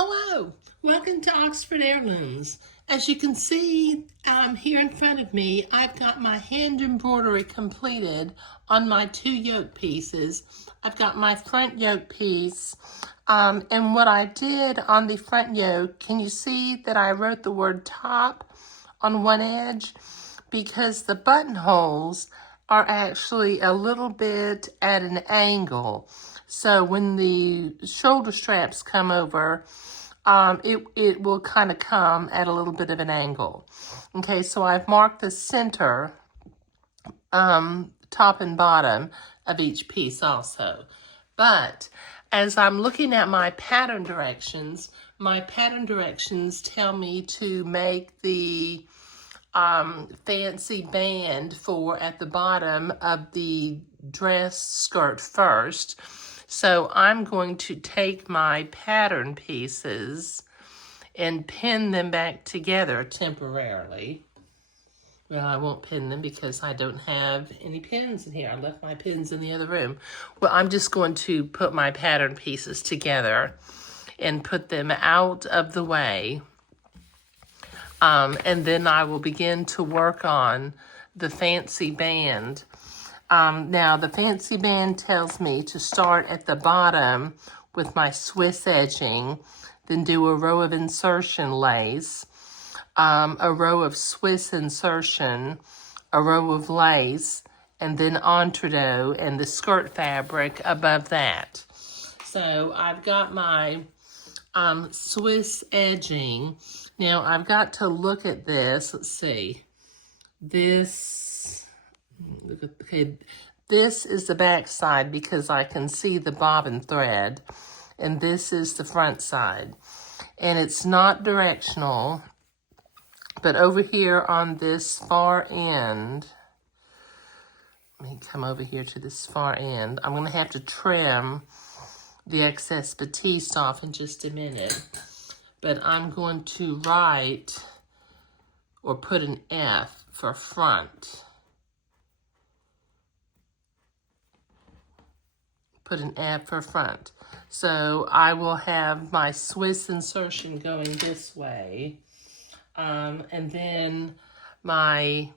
Hello, welcome to Oxford Heirlooms. As you can see here in front of me, I've got my hand embroidery completed on my two yoke pieces. I've got my front yoke piece, and what I did on the front yoke, can you see that I wrote the word top on one edge? Because the buttonholes are actually a little bit at an angle. So when the shoulder straps come over, it will kind of come at a little bit of an angle. Okay, so I've marked the center, top and bottom of each piece also. But as I'm looking at my pattern directions tell me to make the fancy band for at the bottom of the dress skirt first. So I'm going to take my pattern pieces and pin them back together temporarily. Well, I won't pin them because I don't have any pins in here. I left my pins in the other room. Well, I'm just going to put my pattern pieces together and put them out of the way. And then I will begin to work on the fancy band. Now, the fancy band tells me to start at the bottom with my Swiss edging, then do a row of insertion lace, a row of Swiss insertion, a row of lace, and then entredot and the skirt fabric above that. So I've got my Swiss edging. Now I've got to look at this. Let's see. This is the back side because I can see the bobbin thread, and this is the front side. And it's not directional, but over here on this far end, let me come over here to this far end. I'm going to have to trim the excess batiste off in just a minute, but I'm going to write or put an F for front. Put an F for front. So I will have my Swiss insertion going this way. And then my,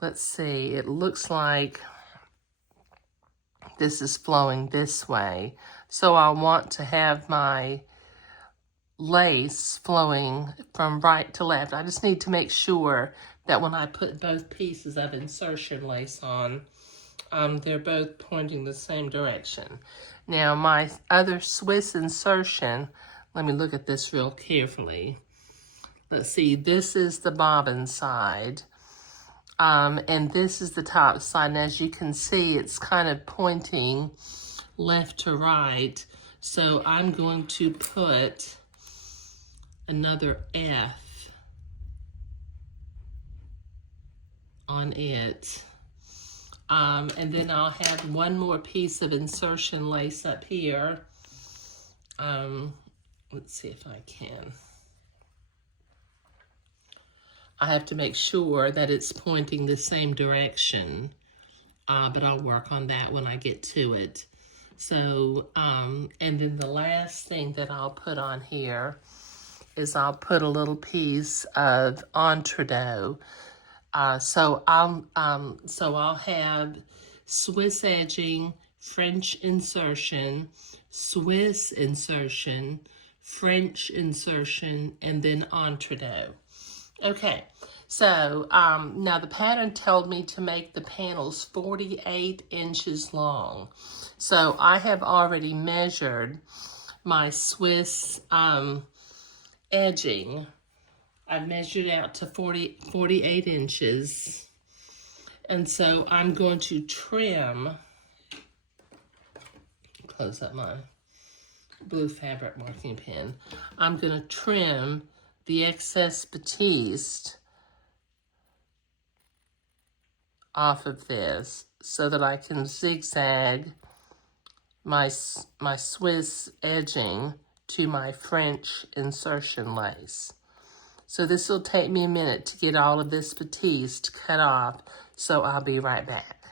let's see, it looks like this is flowing this way. So I'll want to have my lace flowing from right to left. I just need to make sure that when I put both pieces of insertion lace on, they're both pointing the same direction. Now my other Swiss insertion, let me look at this real carefully. Let's see, this is the bobbin side, and this is the top side. And as you can see, it's kind of pointing left to right. So I'm going to put another F on it. And then I'll have one more piece of insertion lace up here. Let's see if I can. I have to make sure that it's pointing the same direction, but I'll work on that when I get to it. So, and then the last thing that I'll put on here is I'll put a little piece of entredot. So I'll have Swiss edging, French insertion, Swiss insertion, French insertion, and then entredot. Okay, so now the pattern told me to make the panels 48 inches long. So I have already measured my Swiss edging. I've measured out to 48 inches. And so I'm going to trim, close up my blue fabric marking pen. I'm going to trim the excess batiste off of this so that I can zigzag my Swiss edging to my French insertion lace. So this will take me a minute to get all of this batiste cut off, so I'll be right back.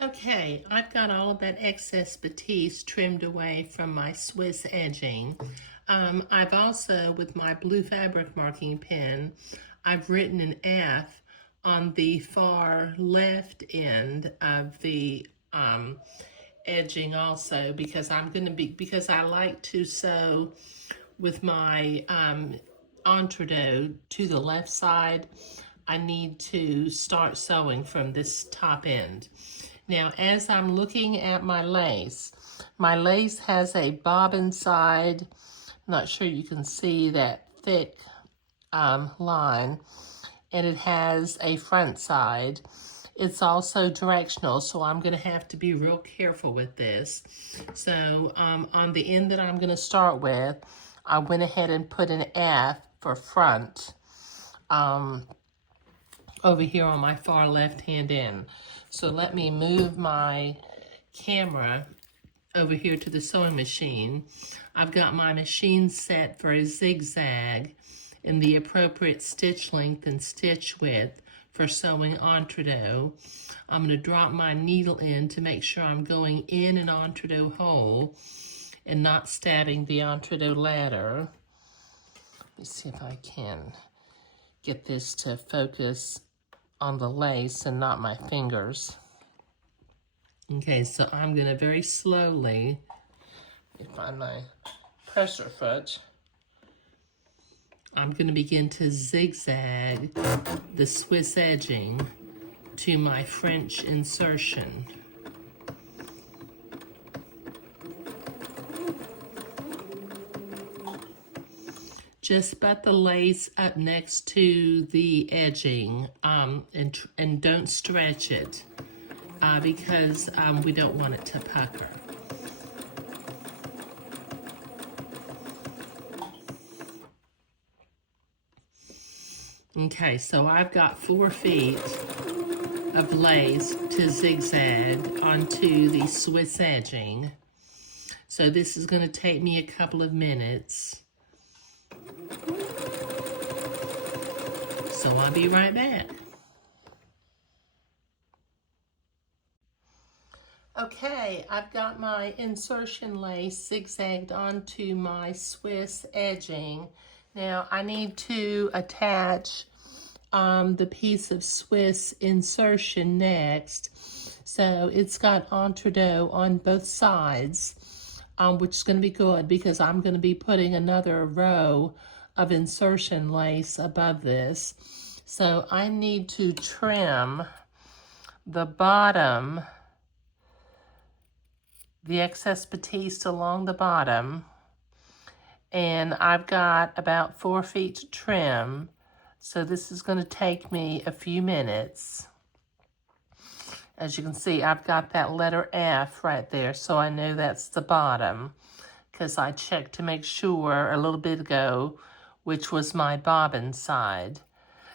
Okay, I've got all of that excess batiste trimmed away from my Swiss edging. I've also, with my blue fabric marking pen, I've written an F on the far left end of the edging also, because because I like to sew with my entredot to the left side. I need to start sewing from this top end. Now, as I'm looking at my lace has a bobbin side. I'm not sure you can see that thick line, and it has a front side. It's also directional, so I'm going to have to be real careful with this. So on the end that I'm going to start with, I went ahead and put an F for front over here on my far left-hand end. So let me move my camera over here to the sewing machine. I've got my machine set for a zigzag in the appropriate stitch length and stitch width for sewing entredot. I'm going to drop my needle in to make sure I'm going in an entredot hole and not stabbing the entredot ladder. Let me see if I can get this to focus on the lace and not my fingers. Okay, so I'm going to very slowly, find my presser foot, I'm going to begin to zigzag the Swiss edging to my French insertion. Just butt the lace up next to the edging and don't stretch it because we don't want it to pucker. Okay, so I've got 4 feet of lace to zigzag onto the Swiss edging. So this is going to take me a couple of minutes. So I'll be right back. Okay, I've got my insertion lace zigzagged onto my Swiss edging. Now I need to attach the piece of Swiss insertion next. So it's got entredot on both sides, which is going to be good because I'm going to be putting another row of insertion lace above this. So I need to trim the bottom, the excess batiste along the bottom, and I've got about 4 feet to trim, so this is going to take me a few minutes. As you can see, I've got that letter F right there, so I know that's the bottom, because I checked to make sure a little bit ago which was my bobbin side.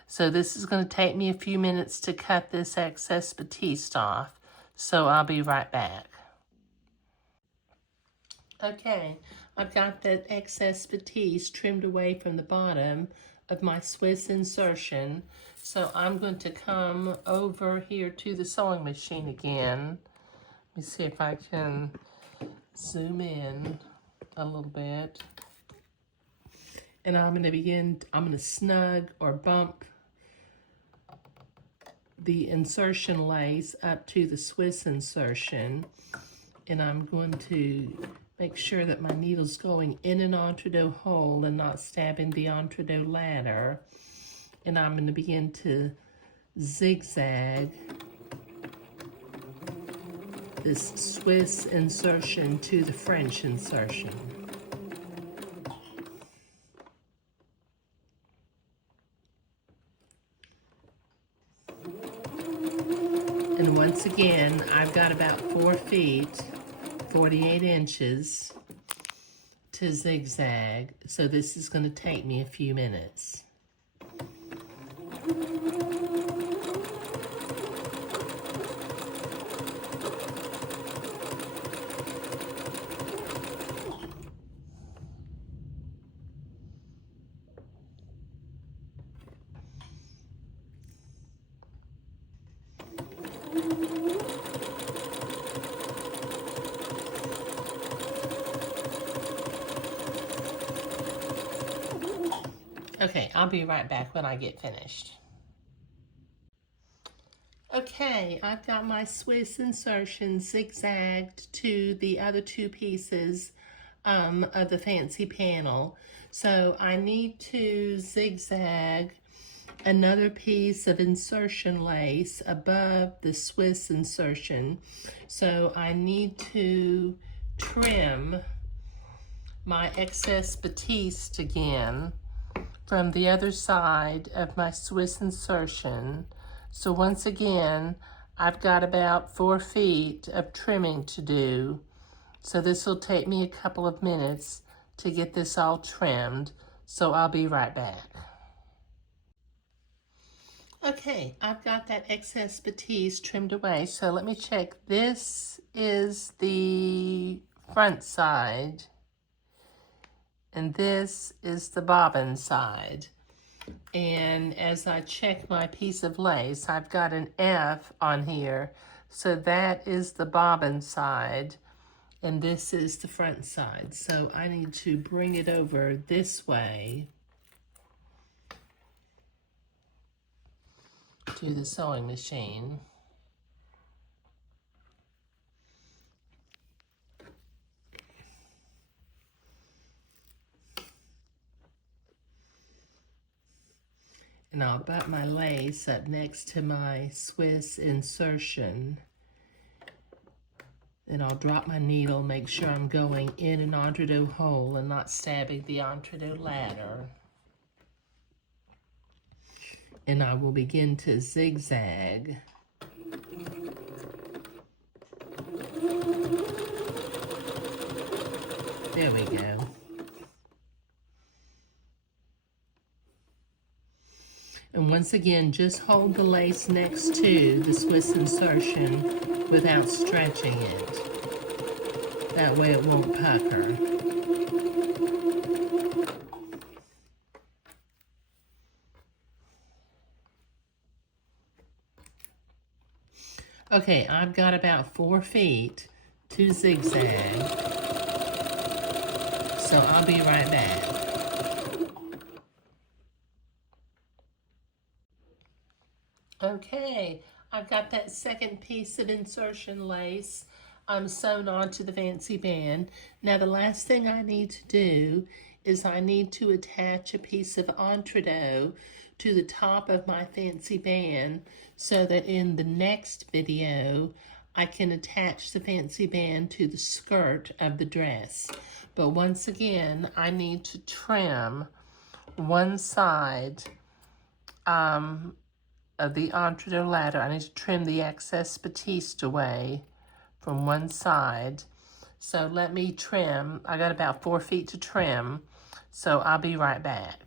So this is going to take me a few minutes to cut this excess batiste off, so I'll be right back. Okay, I've got that excess batiste trimmed away from the bottom of my Swiss insertion, so I'm going to come over here to the sewing machine again. Let me see if I can zoom in a little bit. And I'm going to snug or bump the insertion lace up to the Swiss insertion, and I'm going to make sure that my needle's going in an entredot hole and not stabbing the entredot ladder. And I'm going to begin to zigzag this Swiss insertion to the French insertion. And once again, I've got about 4 feet, 48 inches to zigzag, so this is going to take me a few minutes. Okay, I'll be right back when I get finished. Okay, I've got my Swiss insertion zigzagged to the other two pieces of the fancy panel. So I need to zigzag another piece of insertion lace above the Swiss insertion. So I need to trim my excess batiste again from the other side of my Swiss insertion. So once again, I've got about 4 feet of trimming to do. So this will take me a couple of minutes to get this all trimmed. So I'll be right back. Okay, I've got that excess batiste trimmed away. So let me check. This is the front side, and this is the bobbin side. And as I check my piece of lace, I've got an F on here. So that is the bobbin side, and this is the front side. So I need to bring it over this way to the sewing machine. And I'll butt my lace up next to my Swiss insertion. And I'll drop my needle, make sure I'm going in an entre-deux hole and not stabbing the entre-deux ladder. And I will begin to zigzag. There we go. And once again, just hold the lace next to the Swiss insertion without stretching it. That way it won't pucker. Okay, I've got about 4 feet to zigzag. So I'll be right back. Okay, I've got that second piece of insertion lace sewn onto the fancy band. Now the last thing I need to do is I need to attach a piece of entre-deux to the top of my fancy band so that in the next video I can attach the fancy band to the skirt of the dress. But once again, I need to trim one side of the entre-deux ladder. I need to trim the excess batiste away from one side. So let me trim. I got about 4 feet to trim, so I'll be right back.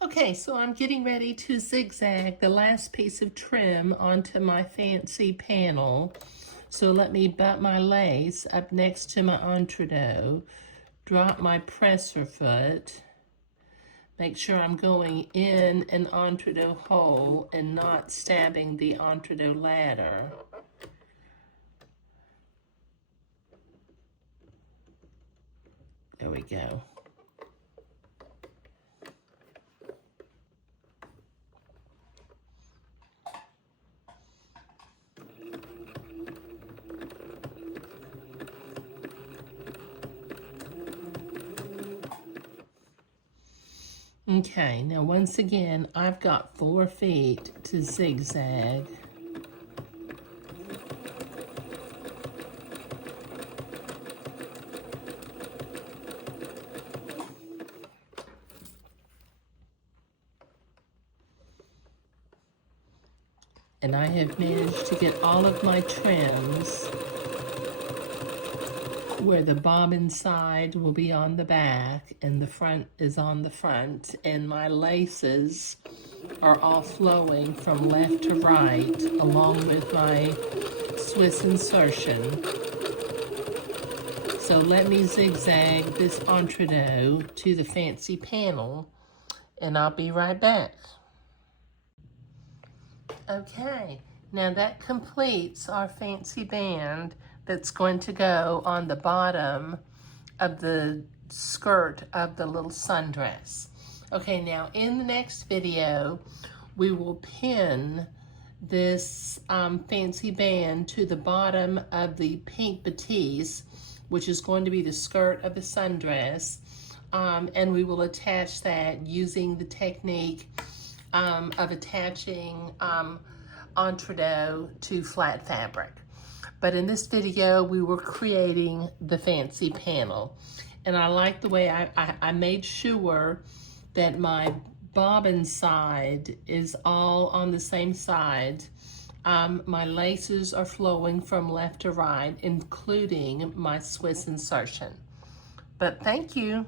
Okay, so I'm getting ready to zigzag the last piece of trim onto my fancy panel. So let me butt my lace up next to my entre-deux, drop my presser foot, make sure I'm going in an entre-deux hole and not stabbing the entre-deux ladder. There we go. Okay, now once again, I've got 4 feet to zigzag. And I have managed to get all of my trims where the bobbin side will be on the back and the front is on the front, and my laces are all flowing from left to right along with my Swiss insertion. So let me zigzag this entre-deux to the fancy panel and I'll be right back. Okay, Now that completes our fancy band that's going to go on the bottom of the skirt of the little sundress. Okay, now in the next video, we will pin this fancy band to the bottom of the pink batiste, which is going to be the skirt of the sundress, and we will attach that using the technique of attaching entredot to flat fabric. But in this video, we were creating the fancy panel. And I like the way I made sure that my bobbin side is all on the same side. My laces are flowing from left to right, including my Swiss insertion. But thank you.